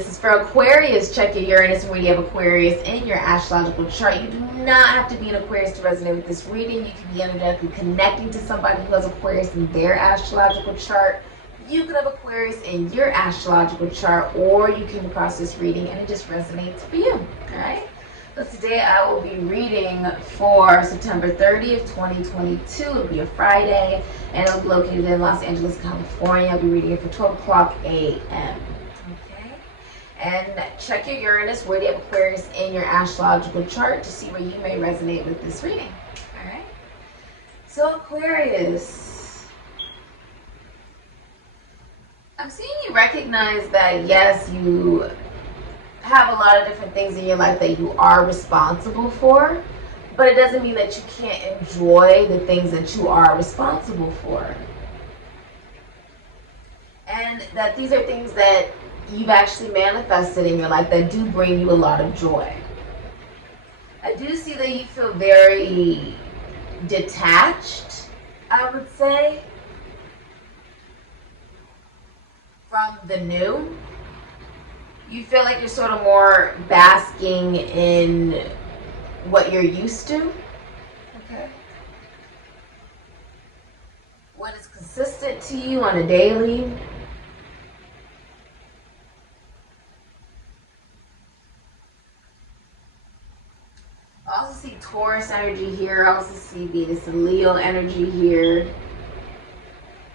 this is for Aquarius. Check your Uranus and where you have Aquarius in your astrological chart. You do not have to be an Aquarius to resonate with this reading. You can be energetically connecting to somebody who has Aquarius in their astrological chart. You could have Aquarius in your astrological chart, or you came across this reading and it just resonates for you. Alright? So today I will be reading for September 30th, 2022. It'll be a Friday, and it'll be located in Los Angeles, California. I'll be reading it for 12 o'clock a.m. Okay? And check your Uranus, where do you have Aquarius in your astrological chart, to see where you may resonate with this reading. Alright? So Aquarius, I'm seeing you recognize that, yes, you have a lot of different things in your life that you are responsible for, but it doesn't mean that you can't enjoy the things that you are responsible for. And that these are things that you've actually manifested in your life that do bring you a lot of joy. I do see that you feel very detached, I would say, from the new. You feel like you're sort of more basking in what you're used to. Okay. What is consistent to you on a daily. I also see Taurus energy here. I also see Venus and Leo energy here.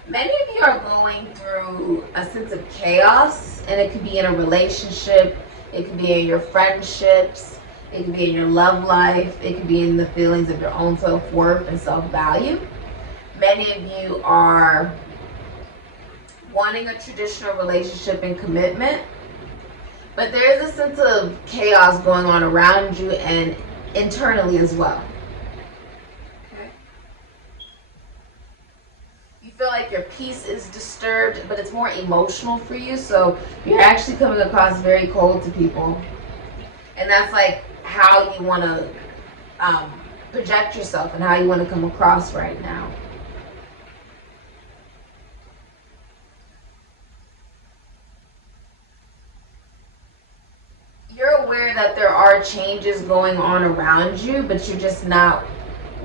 Many of you are going through a sense of chaos, and it could be in a relationship, it could be in your friendships, it could be in your love life, it could be in the feelings of your own self-worth and self-value. Many of you are wanting a traditional relationship and commitment, but there is a sense of chaos going on around you and internally as well. Feel like your peace is disturbed, but it's more emotional for you, so you're actually coming across very cold to people, and that's like how you want to project yourself and how you want to come across right now. You're aware that there are changes going on around you, but you're just not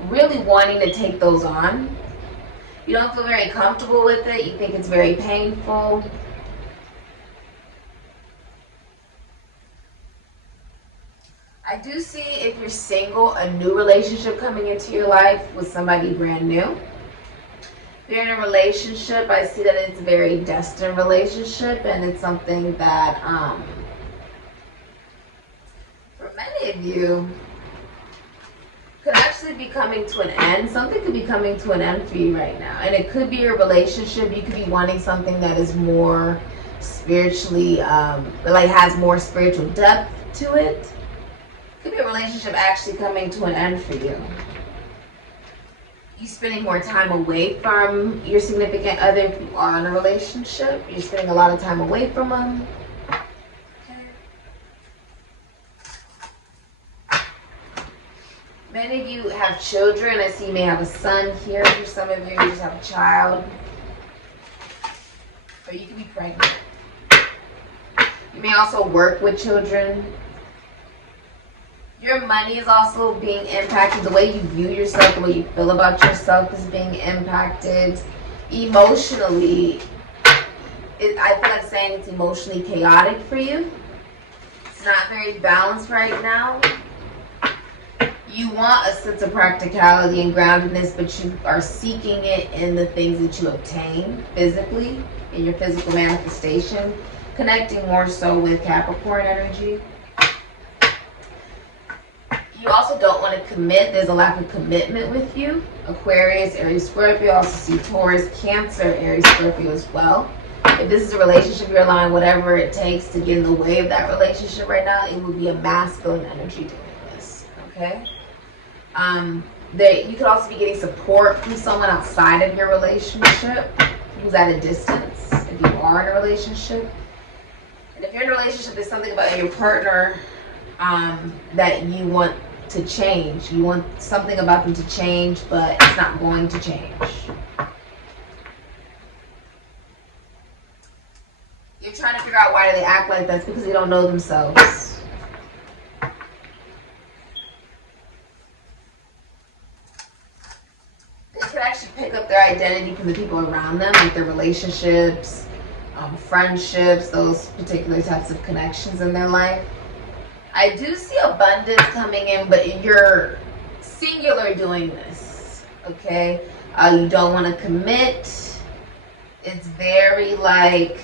really wanting to take those on. You don't feel very comfortable with it. You think it's very painful. I do see, if you're single, a new relationship coming into your life with somebody brand new. If you're in a relationship, I see that it's a very destined relationship, and it's something that, for many of you, could actually be coming to an end. Something could be coming to an end for you right now. And it could be a relationship. You could be wanting something that is more spiritually, like has more spiritual depth to it. It could be a relationship actually coming to an end for you. You spending more time away from your significant other if you are in a relationship. You're spending a lot of time away from them. Many of you have children. I see you may have a son here. For some of you, you just have a child. Or you could be pregnant. You may also work with children. Your money is also being impacted. The way you view yourself, the way you feel about yourself is being impacted. Emotionally, I feel like saying it's emotionally chaotic for you. It's not very balanced right now. You want a sense of practicality and groundedness, but you are seeking it in the things that you obtain physically, in your physical manifestation, connecting more so with Capricorn energy. You also don't want to commit. There's a lack of commitment with you. Aquarius, Aries, Scorpio. Also see Taurus, Cancer, Aries, Scorpio as well. If this is a relationship, you're allowing whatever it takes to get in the way of that relationship right now. It would be a masculine energy doing this. Okay? You could also be getting support from someone outside of your relationship who's at a distance if you are in a relationship. And if you're in a relationship, there's something about your partner that you want to change. You want something about them to change, but it's not going to change. You're trying to figure out why do they act like that, it's because they don't know themselves. They can actually pick up their identity from the people around them, like their relationships, friendships, those particular types of connections in their life. I do see abundance coming in, but you're singular doing this, okay? You don't want to commit. It's very like,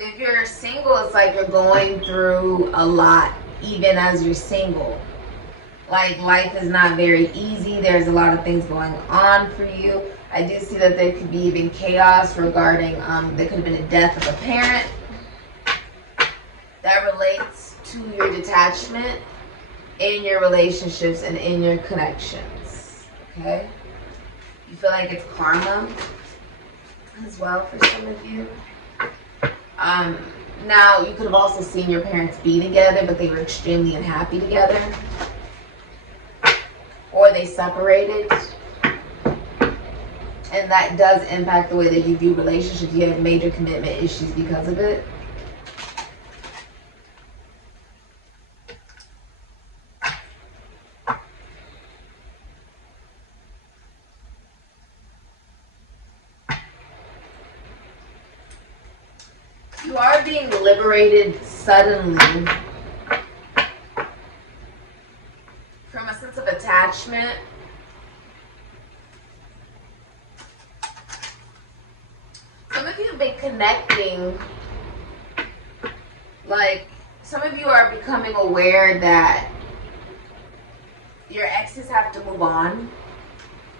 if you're single, it's like you're going through a lot, even as you're single. Like, life is not very easy. There's a lot of things going on for you. I do see that there could be even chaos regarding, there could have been a death of a parent. That relates to your detachment in your relationships and in your connections, okay? You feel like it's karma as well for some of you. Now, you could have also seen your parents be together, but they were extremely unhappy together. Or they separated. And that does impact the way that you view relationships. You have major commitment issues because of it. You are being liberated suddenly from a sense of attachment. Some of you have been connecting, like, some of you are becoming aware that your exes have to move on.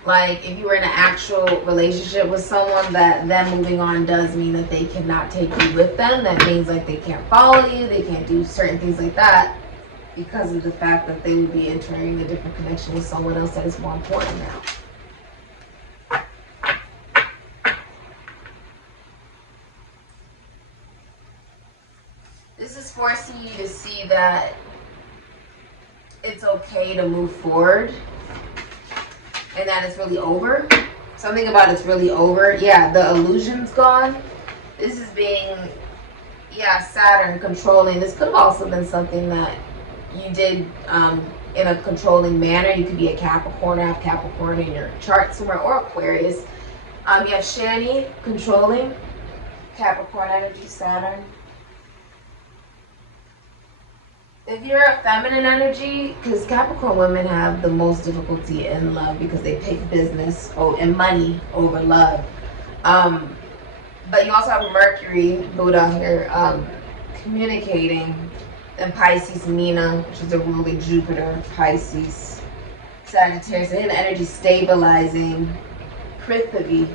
Like, if you were in an actual relationship with someone, that them moving on does mean that they cannot take you with them. That means, like, they can't follow you, they can't do certain things like that because of the fact that they would be entering a different connection with someone else that is more important now. This is forcing you to see that it's okay to move forward and that it's really over. Something about it's really over. Yeah, the illusion's gone. This is being, yeah, Saturn controlling. This could have also been something that you did in a controlling manner. You could be a Capricorn, have Capricorn in your chart somewhere, or Aquarius. You have Shani controlling Capricorn energy, Saturn. If you're a feminine energy, because Capricorn women have the most difficulty in love because they pick business and money over love. But you also have Mercury, Buddha here, communicating. Then Pisces, Mina, which is a ruling Jupiter, Pisces, Sagittarius, and energy stabilizing Prithvi.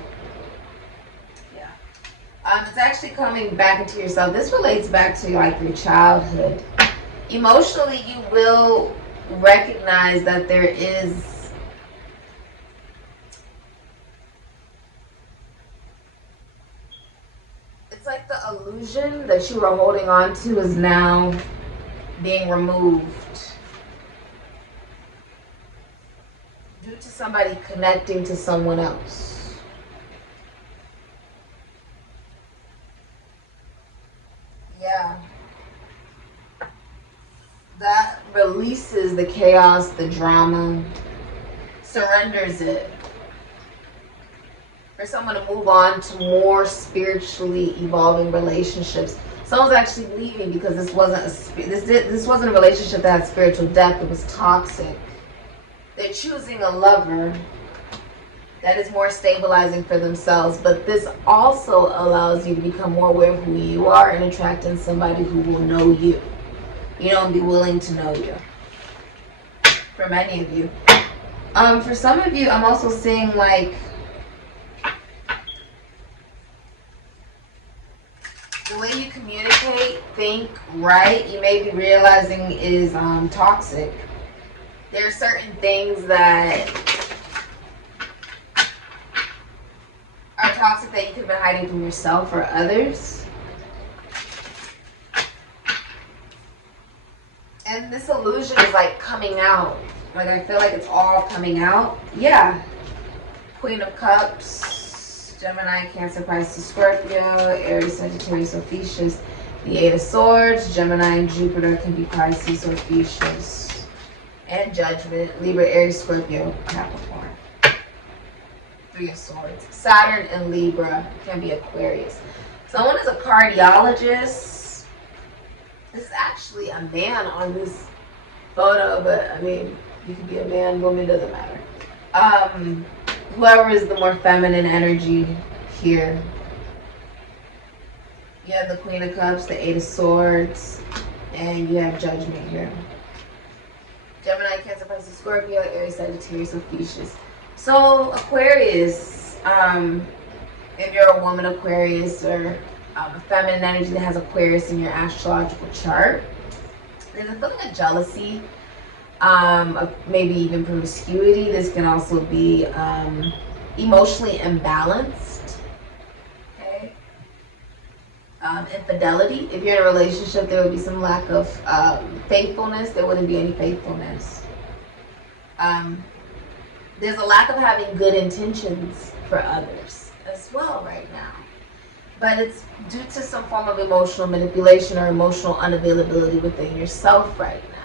Yeah. It's actually coming back into yourself. This relates back to like your childhood. Emotionally, you will recognize that there is it's like the illusion that you were holding on to is now being removed due to somebody connecting to someone else. Yeah. That releases the chaos, the drama, surrenders it. For someone to move on to more spiritually evolving relationships. Someone's actually leaving because this wasn't a relationship that had spiritual depth. It was toxic. They're choosing a lover that is more stabilizing for themselves, but this also allows you to become more aware of who you are and attracting somebody who will know you. You know, and be willing to know you. For many of you. For some of you, I'm also seeing like the way you communicate, think, write, you may be realizing is toxic. There are certain things that are toxic that you could have been hiding from yourself or others. And this illusion is like coming out. Like I feel like it's all coming out. Yeah. Queen of Cups. Gemini, Cancer, Pisces, Scorpio, Aries, Sagittarius, Ophiuchus. The Eight of Swords, Gemini and Jupiter can be Pisces, Ophiuchus. And Judgment, Libra, Aries, Scorpio, Capricorn. Three of Swords. Saturn and Libra can be Aquarius. Someone is a cardiologist. This is actually a man on this photo, but I mean, you could be a man, woman, doesn't matter. Whoever is the more feminine energy here. You have the Queen of Cups, the Eight of Swords, and you have Judgment here. Gemini, Cancer, Pisces, Scorpio, Aries, Sagittarius, Ophiuchus. So Aquarius, if you're a woman Aquarius or a feminine energy that has Aquarius in your astrological chart, there's a feeling of jealousy, of maybe even promiscuity. This can also be emotionally imbalanced. Okay. Infidelity. If you're in a relationship, there would be some lack of faithfulness. There wouldn't be any faithfulness. There's a lack of having good intentions for others as well right now. But it's due to some form of emotional manipulation or emotional unavailability within yourself right now.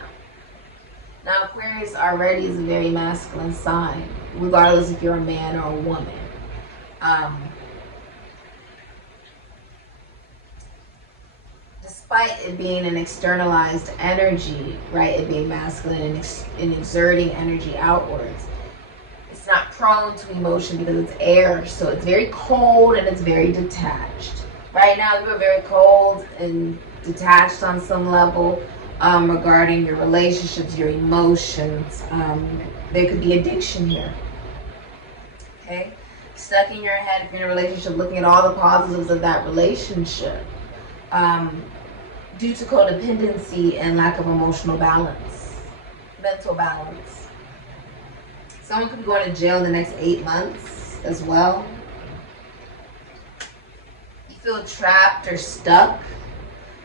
Now, Aquarius already is a very masculine sign, regardless if you're a man or a woman. Despite it being an externalized energy, right, it being masculine and exerting energy outwards, it's not prone to emotion because it's air, so it's very cold and it's very detached. Right now, you're very cold and detached on some level regarding your relationships, your emotions. There could be addiction here. Okay? Stuck in your head if you're in a relationship, looking at all the positives of that relationship. Due to codependency and lack of emotional balance, mental balance. Someone could be going to jail in the next 8 months as well. You feel trapped or stuck.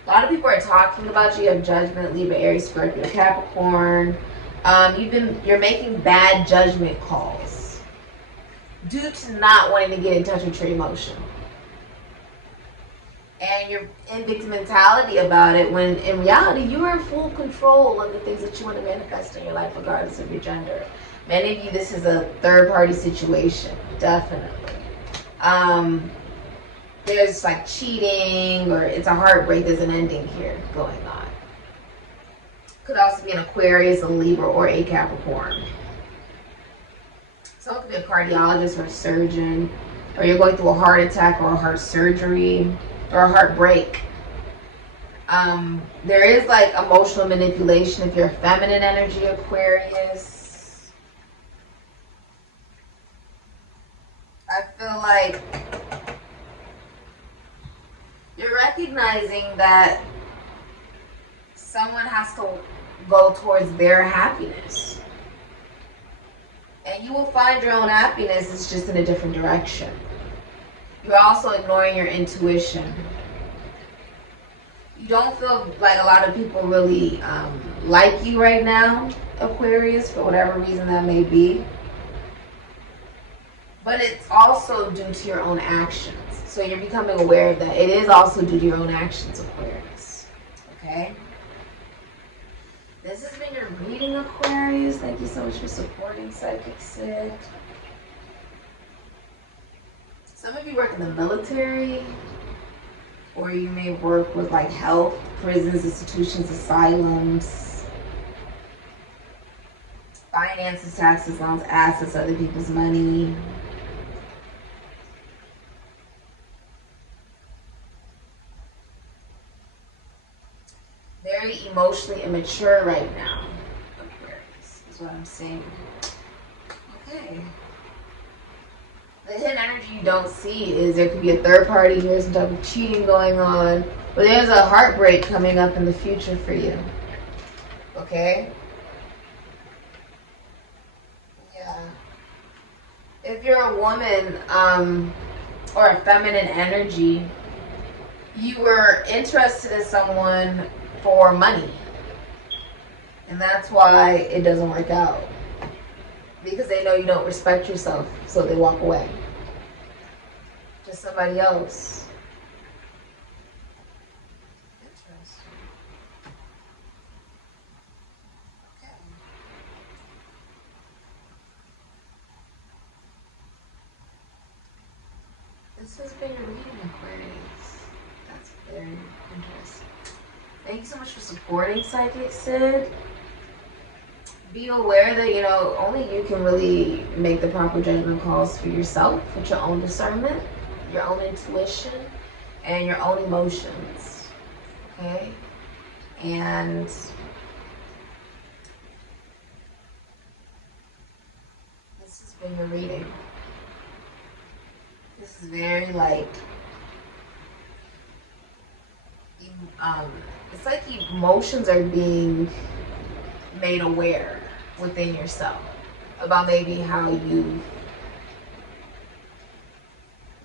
A lot of people are talking about you. You have Judgment, Libra, Aries, Scorpio, Capricorn. You're making bad judgment calls due to not wanting to get in touch with your emotion. And you're in victim mentality about it when in reality you are in full control of the things that you want to manifest in your life regardless of your gender. Many of you, this is a third party situation, definitely. There's like cheating or it's a heartbreak, there's an ending here going on. Could also be an Aquarius, a Libra, or a Capricorn. So it could be a cardiologist or a surgeon, or you're going through a heart attack or a heart surgery. Or a heartbreak. There is like emotional manipulation if you're a feminine energy Aquarius. I feel like you're recognizing that someone has to go towards their happiness. And you will find your own happiness, it's just in a different direction. You're also ignoring your intuition. You don't feel like a lot of people really like you right now, Aquarius, for whatever reason that may be. But it's also due to your own actions. So you're becoming aware of that. It is also due to your own actions, Aquarius. Okay? This has been your reading, Aquarius. Thank you so much for supporting Sikiksyd. Some of you work in the military, or you may work with like health, prisons, institutions, asylums, finances, taxes, loans, assets, other people's money. Very emotionally immature right now, Aquarius, is what I'm saying. Okay. The hidden energy you don't see is there could be a third party here, some type of cheating going on, but there's a heartbreak coming up in the future for you. Okay? Yeah. If you're a woman or a feminine energy, you were interested in someone for money. And that's why it doesn't work out. Because they know you don't respect yourself, so they walk away. to somebody else. Interesting. Okay. This has been your reading, Aquarius. That's very interesting. Thank you so much for supporting Sikiksyd. Be aware that, you know, only you can really make the proper judgment calls for yourself with your own discernment, your own intuition, and your own emotions. Okay? And this has been your reading. This is very like, it's like emotions are being made aware within yourself about maybe how you've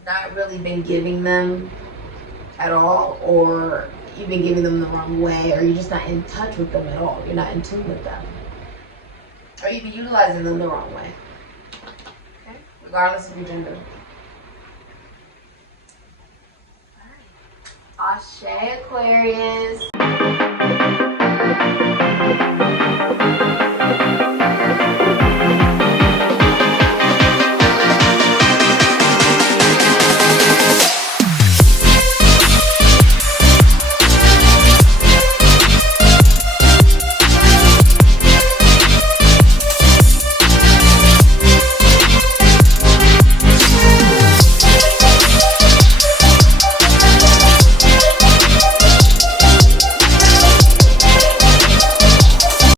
not really been giving them at all, or you've been giving them the wrong way, or you're just not in touch with them at all. You're not in tune with them, or you've been utilizing them the wrong way. Okay? Regardless of your gender. Alright. Ashe, Aquarius.